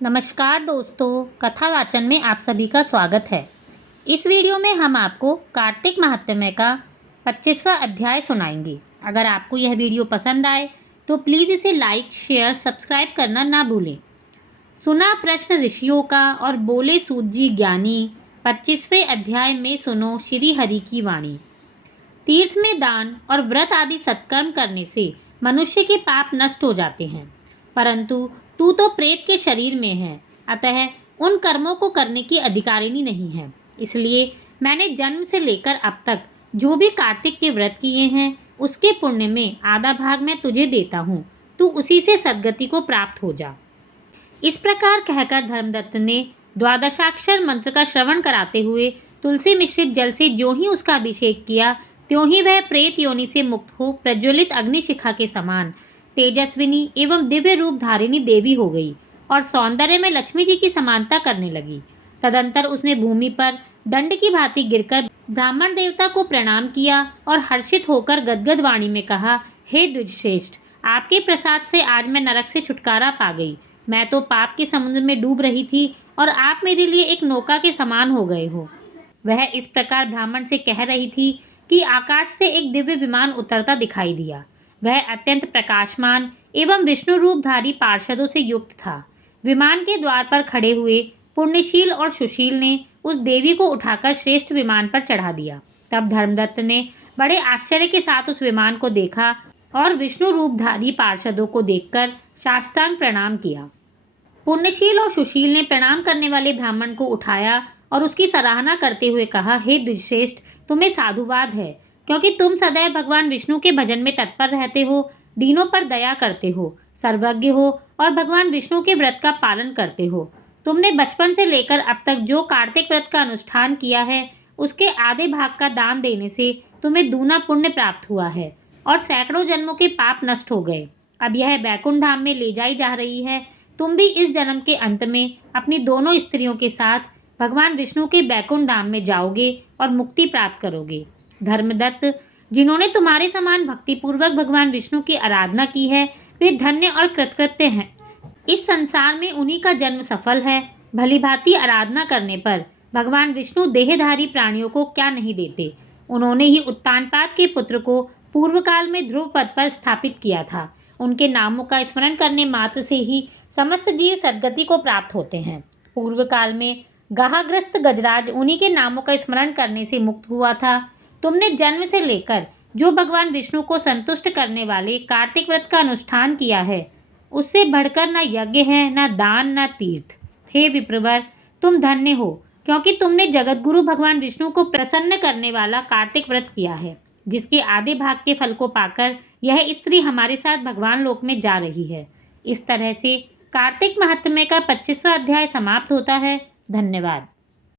नमस्कार दोस्तों, कथा वाचन में आप सभी का स्वागत है। इस वीडियो में हम आपको कार्तिक महात्म्य का 25वां अध्याय सुनाएंगे। अगर आपको यह वीडियो पसंद आए तो प्लीज़ इसे लाइक, शेयर, सब्सक्राइब करना ना भूलें। सुना प्रश्न ऋषियों का और बोले सूत जी ज्ञानी, 25वें अध्याय में सुनो श्री हरि की वाणी। तीर्थ में दान और व्रत आदि सत्कर्म करने से मनुष्य के पाप नष्ट हो जाते हैं, परंतु तू तो प्रेत के शरीर में है, अतः उन कर्मों को करने की अधिकारिणी नहीं है। इसलिए मैंने जन्म से लेकर अब तक जो भी कार्तिक के व्रत किए हैं, उसके पुण्य में आधा भाग मैं तुझे देता हूँ। तू उसी से सद्गति को प्राप्त हो जा। इस प्रकार कहकर धर्मदत्त ने द्वादशाक्षर मंत्र का श्रवण कराते हुए तुलसी मिश्रित जल से ज्यों ही उसका अभिषेक किया, त्यों ही वह प्रेत योनि से मुक्त हो प्रज्वलित अग्निशिखा के समान तेजस्विनी एवं दिव्य रूप धारिणी देवी हो गई और सौंदर्य में लक्ष्मी जी की समानता करने लगी। तदंतर उसने भूमि पर दंड की भांति गिरकर ब्राह्मण देवता को प्रणाम किया और हर्षित होकर गदगद वाणी में कहा, हे द्विजश्रेष्ठ, आपके प्रसाद से आज मैं नरक से छुटकारा पा गई। मैं तो पाप के समुद्र में डूब रही थी और आप मेरे लिए एक नौका के समान हो गए हो। वह इस प्रकार ब्राह्मण से कह रही थी कि आकाश से एक दिव्य विमान उतरता दिखाई दिया। वह अत्यंत प्रकाशमान एवं विष्णु रूपधारी पार्षदों से युक्त था। विमान के द्वार पर खड़े हुए पुण्यशील और सुशील ने उस देवी को उठाकर श्रेष्ठ विमान पर चढ़ा दिया। तब धर्मदत्त ने बड़े आश्चर्य के साथ उस विमान को देखा और विष्णु रूपधारी पार्षदों को देखकर साष्टांग प्रणाम किया। पुण्यशील और सुशील ने प्रणाम करने वाले ब्राह्मण को उठाया और उसकी सराहना करते हुए कहा, हे द्विजश्रेष्ठ, तुम्हें साधुवाद है, क्योंकि तुम सदैव भगवान विष्णु के भजन में तत्पर रहते हो, दीनों पर दया करते हो, सर्वज्ञ हो और भगवान विष्णु के व्रत का पालन करते हो। तुमने बचपन से लेकर अब तक जो कार्तिक व्रत का अनुष्ठान किया है, उसके आधे भाग का दान देने से तुम्हें दूना पुण्य प्राप्त हुआ है और सैकड़ों जन्मों के पाप नष्ट हो गए। अब यह बैकुंठ धाम में ले जाई जा रही है। तुम भी इस जन्म के अंत में अपनी दोनों स्त्रियों के साथ भगवान विष्णु के बैकुंठ धाम में जाओगे और मुक्ति प्राप्त करोगे। धर्मदत्त, जिन्होंने तुम्हारे समान भक्तिपूर्वक भगवान विष्णु की आराधना की है, वे धन्य और कृतकृत्य हैं। इस संसार में उन्हीं का जन्म सफल है। भलीभांति आराधना करने पर भगवान विष्णु देहधारी प्राणियों को क्या नहीं देते। उन्होंने ही उत्तानपाद के पुत्र को पूर्व काल में ध्रुव पद पर स्थापित किया था। उनके नामों का स्मरण करने मात्र से ही समस्त जीव सद्गति को प्राप्त होते हैं। पूर्व काल में गाहग्रस्त गजराज उन्हीं के नामों का स्मरण करने से मुक्त हुआ था। तुमने जन्म से लेकर जो भगवान विष्णु को संतुष्ट करने वाले कार्तिक व्रत का अनुष्ठान किया है, उससे बढ़कर न यज्ञ है, न दान, न तीर्थ। हे विप्रवर, तुम धन्य हो, क्योंकि तुमने जगतगुरु भगवान विष्णु को प्रसन्न करने वाला कार्तिक व्रत किया है, जिसके आधे भाग के फल को पाकर यह स्त्री हमारे साथ भगवान लोक में जा रही है। इस तरह से कार्तिक महात्म्य का 25वां अध्याय समाप्त होता है। धन्यवाद।